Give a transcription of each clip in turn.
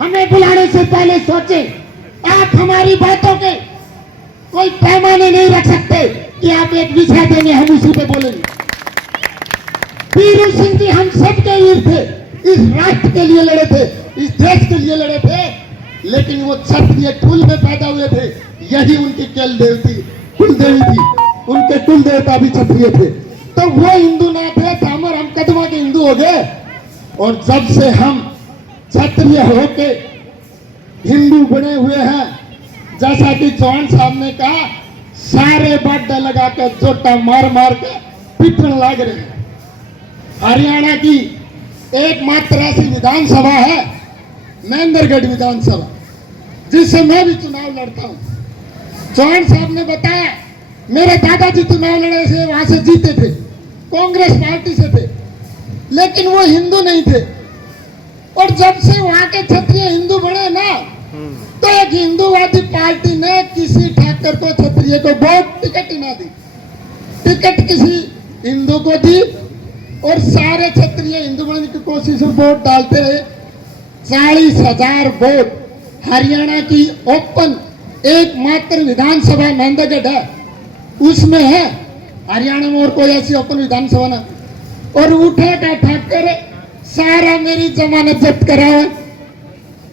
हमें बुलाने से पहले सोचे। आप हमारी बातों के कोई पैमाने नहीं रख सकते कि आप एक विषय देंगे हम उसी पे बोलेंगे। वीरू सिंह जी हम सबके वीर थे, इस राष्ट्र के लिए लड़े थे, इस देश के लिए लड़े थे, लेकिन वो क्षत्रिय कुल में पैदा हुए थे। यही उनकी कुल देवी थी, उनके कुल देवता भी क्षत्रिय थे। तो वो हिंदू ना थे तो हम कदमा के हिंदू हो गए। और जब से हम क्षत्रिय होके हिंदू बने हुए हैं, जैसा कि चौहान साहब ने कहा, सारे बाड्डा लगा के जोटा मार मार के पीटने लग रहे हैं। हरियाणा की एकमात्र ऐसी विधानसभा है महेंद्रगढ़ विधानसभा, जिससे मैं भी चुनाव लड़ता हूं। चौहान साहब ने बताया मेरे दादाजी चुनाव लड़े से वहां से जीते थे, कांग्रेस पार्टी से थे, लेकिन वो हिंदू नहीं थे। और जब से वहां के क्षत्रिय हिंदू बने ना, तो एक हिंदूवादी पार्टी ने किसी ठाकर को, क्षत्रिय को वोट टिकट ही ना दी। टिकट किसी हिंदू को दी और सारे क्षत्रिय हिंदू बनने की कोशिश में वोट डालते रहे। 40,000 वोट हरियाणा की ओपन एकमात्र विधानसभा महेंद्रगढ़ है, उसमें है। हरियाणा में और कोई ऐसी ओपन विधानसभा ना। और उठे का ठाकर सारा मेरी जमानत जब्त कराए।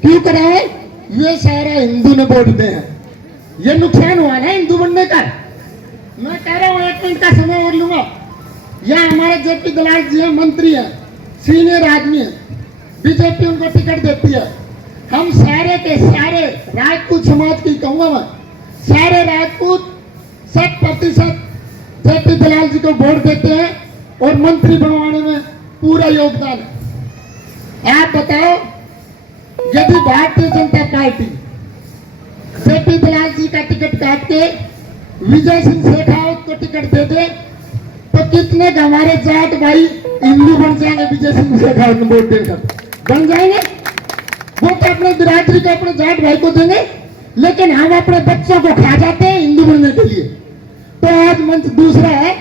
क्यों कराए? वे सारा हिंदू ने वोट दे हैं। ये नुकसान हुआ ना हिंदू बनने का। मैं कह रहा हूं 1 मिनट का समय और लूंगा। यहाँ हमारे जेपी दलाल जी हैं, मंत्री हैं, सीनियर आदमी हैं, बीजेपी उनको टिकट देती है। हम सारे के सारे राजपूत समाज की कहूंगा मैं, सारे राजपूत 100% जेपी दलाल जी को वोट देते हैं और मंत्री बनवाने में पूरा योगदान है। आप बताओ, यदि भारतीय जनता पार्टी जेपी दलाल जी का टिकट काट के विजय सिंह शेखावत को टिकट दे दे, तो कितने का हमारे जाट भाई हिंदू बन जाएंगे? विजय सिंह शेखावत में वोट देकर बन जाएंगे। वो तो अपने बिरादरी को, अपने जाट भाई को देंगे, लेकिन हम अपने बच्चों को खा जाते हैं हिंदू बनने के लिए। तो आज मंच दूसरा है,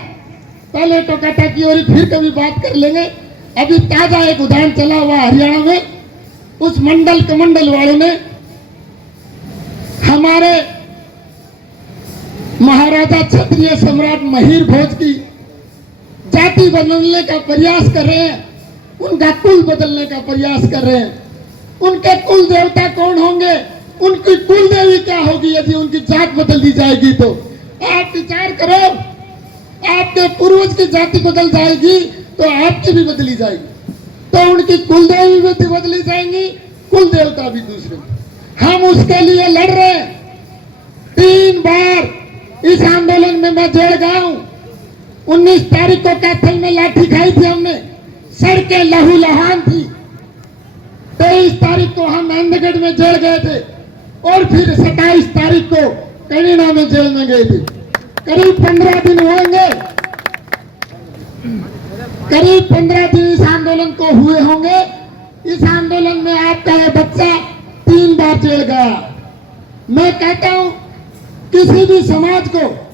पहले टोकाटा की और फिर कभी बात कर लेंगे। अभी ताजा एक उदाहरण चला हुआ हरियाणा में, उस मंडल कमंडल वालों ने हमारे महाराजा क्षत्रिय सम्राट महिर भोज की जाति बदलने का प्रयास कर रहे हैं, उनका कुल बदलने का प्रयास कर रहे हैं। उनके कुल देवता कौन होंगे, उनकी कुल देवी क्या होगी यदि उनकी जात बदल दी जाएगी? तो आप विचार करो, आपके पूर्वज की जाति बदल जाएगी तो आपकी भी बदली जाएगी, तो उनकी कुल देवी भी बदली जाएंगी, कुल देवता भी दूसरे। हम उसके लिए लड़ रहे हैं। 3 बार इस आंदोलन में मैं जुड़ गया हूं। 19 तारीख को कैथल में लाठी खाई थी हमने, सड़कें लहू लहान थी। 23 तारीख को हम महेंद्रगढ़ में जेल गए थे और फिर 27 तारीख को कनीना में जेल में गए थे। करीब 15 दिन होंगे, करीब 15 दिन इस आंदोलन को हुए होंगे। इस आंदोलन में आपका ये बच्चा 3 बार जेल गया। मैं कहता हूं किसी भी समाज को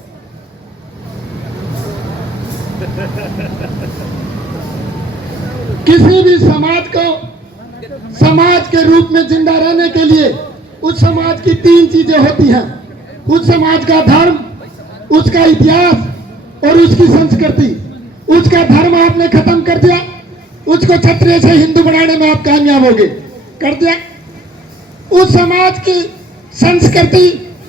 समाज के रूप में जिंदा रहने के लिए उस समाज की 3 चीजें होती हैं। उस समाज का धर्म, उसका इतिहास और उसकी संस्कृति। उसका धर्म आपने खत्म कर दिया, उसको क्षत्रिय से हिंदू बनाने में आप कामयाब हो गए, कर दिया। उस समाज की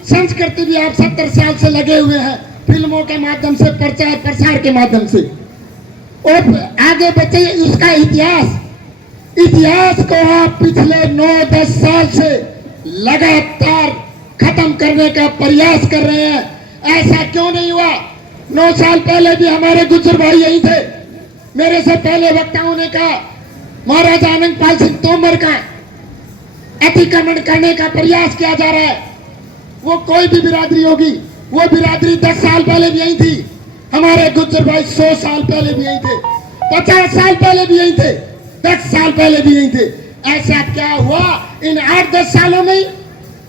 संस्कृति भी आप 70 साल से लगे हुए हैं, फिल्मों के माध्यम से, प्रचार प्रसार के माध्यम से। और आगे बढ़े उसका इतिहास को आप पिछले 9-10 साल से लगातार खत्म करने का प्रयास कर रहे हैं। ऐसा क्यों नहीं हुआ? 9 साल पहले भी हमारे गुज्जर भाई यही थे। मेरे से पहले वक्ताओं ने कहा महाराजा आनंदपाल सिंह तोमर का अतिक्रमण करने का प्रयास किया जा रहा है। वो कोई भी बिरादरी होगी, वो बिरादरी 10 साल पहले भी यही थी। हमारे गुज्जर भाई 100 साल पहले भी यही थे, 50 साल पहले भी यही थे, 10 साल पहले भी यही थे। ऐसा क्या हुआ इन 8-10 सालों में?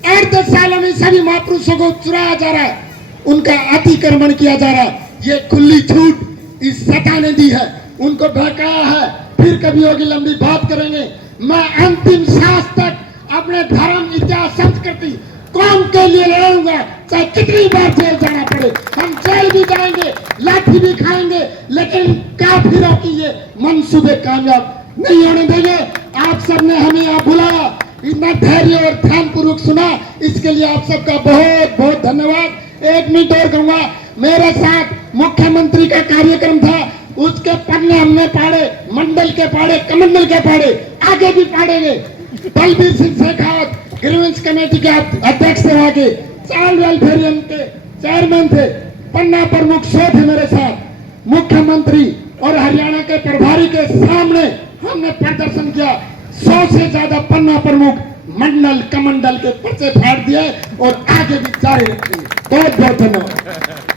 8-10 सालों में सभी महापुरुषों को चुराया जा रहा है, उनका अतिक्रमण किया जा रहा है। ये खुली छूट इस सत्ता ने दी है, उनको बहकाया है। फिर कभी होगी लंबी बात करेंगे। मैं अंतिम सांस तक अपने धर्म, इतिहास, संस्कृति, कौम के लिए लड़ूंगा, चाहे कितनी बार जेल जाना पड़े। हम जेल भी जाएंगे, लाठी भी खाएंगे, लेकिन काफिरों की ये मंसूबे कामयाब नहीं होने देंगे। आप सबने हमें यहाँ बुलाया, इतना धैर्य और ध्यानपूर्वक सुना, इसके लिए आप सबका बहुत बहुत धन्यवाद। 1 मिनट और कहूंगा, मेरे साथ मुख्यमंत्री का कार्यक्रम था, उसके पन्ने हमने पाड़े, मंडल के पाड़े, कमंडल के पाड़े, आगे भी पाड़ेंगे। बलबीर सिंह शेखावत ग्रीवेंस कमेटी के अध्यक्ष थे, वहां के चाइल्ड वेलफेयर के चेयरमैन थे, पन्ना प्रमुख शो थे मेरे साथ। मुख्यमंत्री और हरियाणा के प्रभारी के सामने हमने प्रदर्शन किया। 100 से ज्यादा पन्ना प्रमुख, मंडल, कमंडल के पर्चे फाड़ दिए और आगे भी जारी रखेंगे। बहुत बहुत धन्यवाद।